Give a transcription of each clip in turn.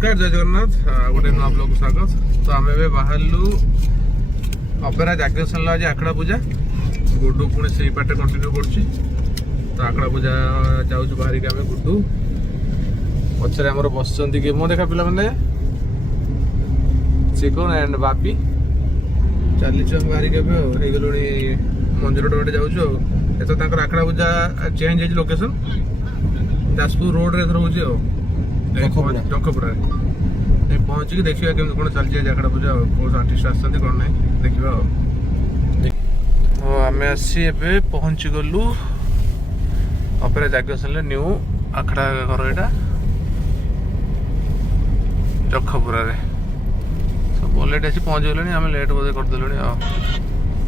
नमस्कार जय जगन्नाथ गोटे नुआ ब्लॉग स्वागत। तो आम ए बाहर अपेरा जाग्रसन आज आखड़ा पूजा गुड्डू पुणी से पाटे कंटिन्यू कर आखड़ा पूजा जाऊँ बाहर आम गुड्डू पचर आम बस मो देखा पिला मैंने चिकन एंड बापी चली बाहर गलु मंदिर गोटे जाऊँ तो आखड़ा पूजा चेंज हो लोकेशन जाजपुर रोड रे रोचे जखपुरा पहुँचिक देखा केमी कौन चलती है आखड़ा पूजा कौन आर्टिस्ट आसती कौन ना देखा। तो आम आसी पहुँची गलु अपेरा जाग्रसन न्यू आखड़ा घर यहाँ जखपुरा सब लेट आसी पहुँच गले आम लेट बोधे करदेलु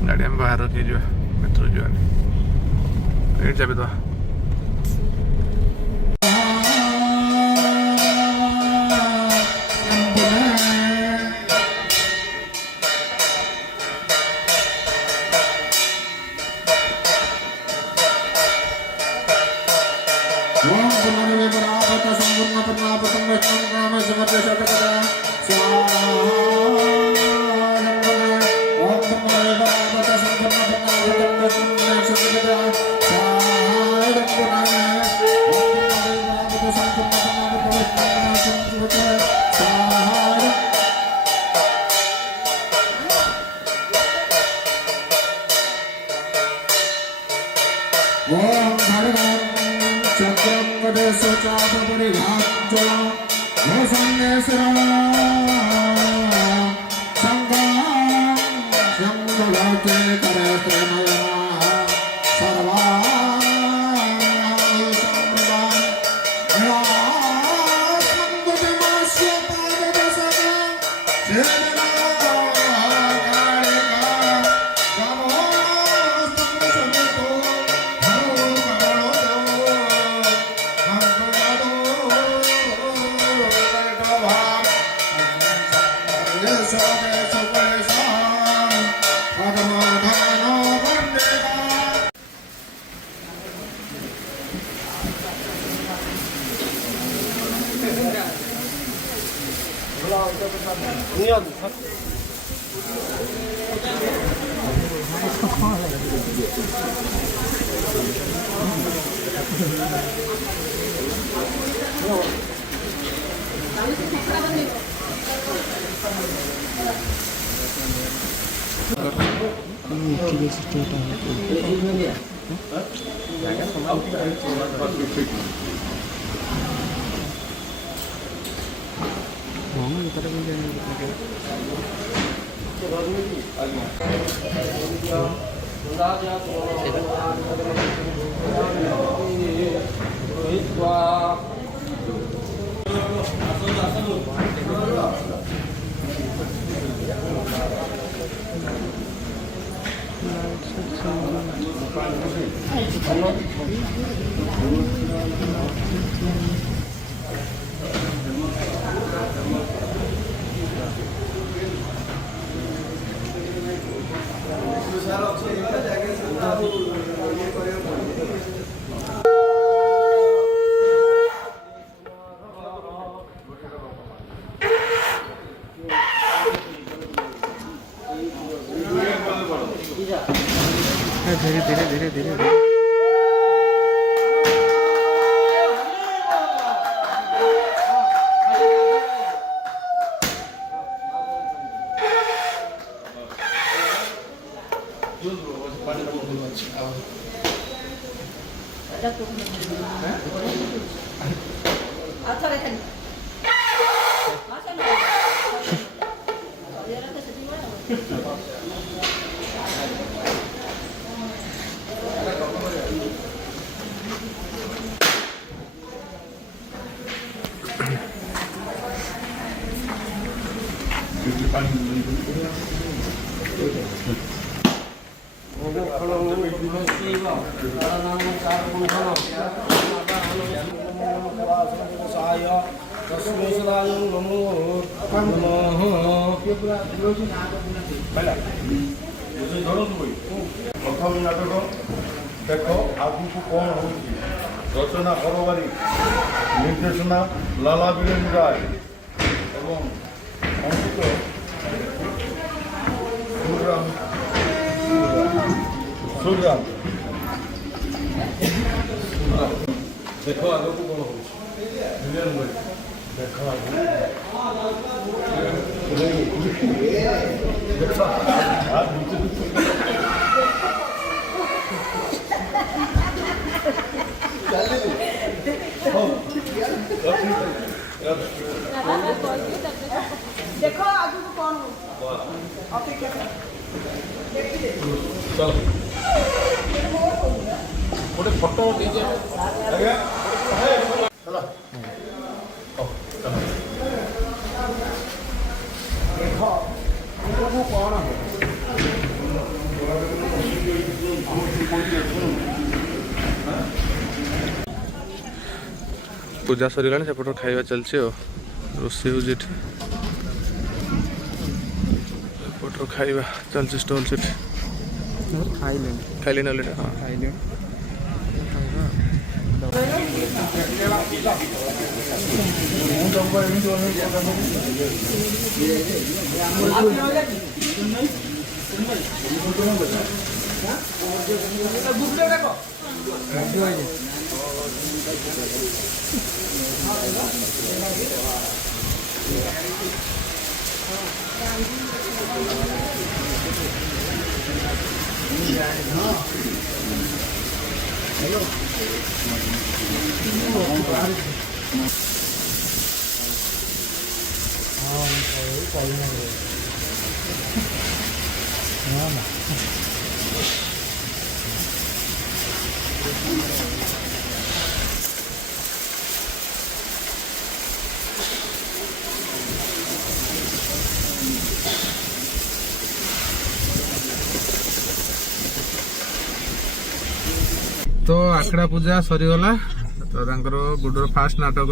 गाड़ी आम बाहर रखी भितर जावानी ये चाबी दवा धीरे धीरे धीरे धीरे प्रथम नाटक देख आगु को कौन हो रचना परबारी निर्देशना लाला वीरेन्द्र राय ଏବଂ ଅଙ୍କିତ ସୁରାମ ଦେଖ ଆଗକୁ କ'ଣ ହେଉଛି ଦେଖ ଆଗକୁ देखो आगे को कौन हो अपेक्षा कर ଚାଲ ଗୋଟେ ଫଟୋ ଟିକେ ଆଜ୍ଞା ହେଲା ହଉ ଚାଲ ଦେଖ ଆଗକୁ କ'ଣ ହେବ ପୂଜା ସରିଲାଣି ସେପଟରୁ ଖାଇବା ଚାଲିଛି ଆଉ ରୋଷେଇ ହେଉଛି ଏଠି ସେପଟରୁ ଖାଇବା ଚାଲିଛି ଷ୍ଟଲ୍ ସେଠି ଖାଇଲେଣି ଅଲରେଡ଼ି ହଁ तो आखड़ा पूजा सरीगला तो तांकर गुडर फास्ट नाटक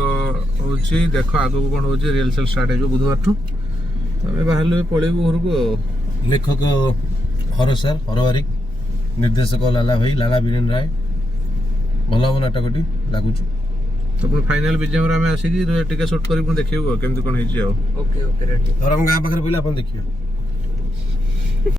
होची देखो आगु कोन होची रिहर्सल स्टार्ट हो बुधवार ठू तमे बाहरले पळेबु घर को लेखक हर सर हरवारिक निर्देशक लाला भाई लाला बीरेन राय भल हम नाटकटी लागुच तो पुणी फाइनल बीजेम रे आमे आसी कि टिके शूट करी पुणी देखियो केमति कोन हेची आ ओके ओके रेडी और हम गाँ पाखे पहले आप देखिए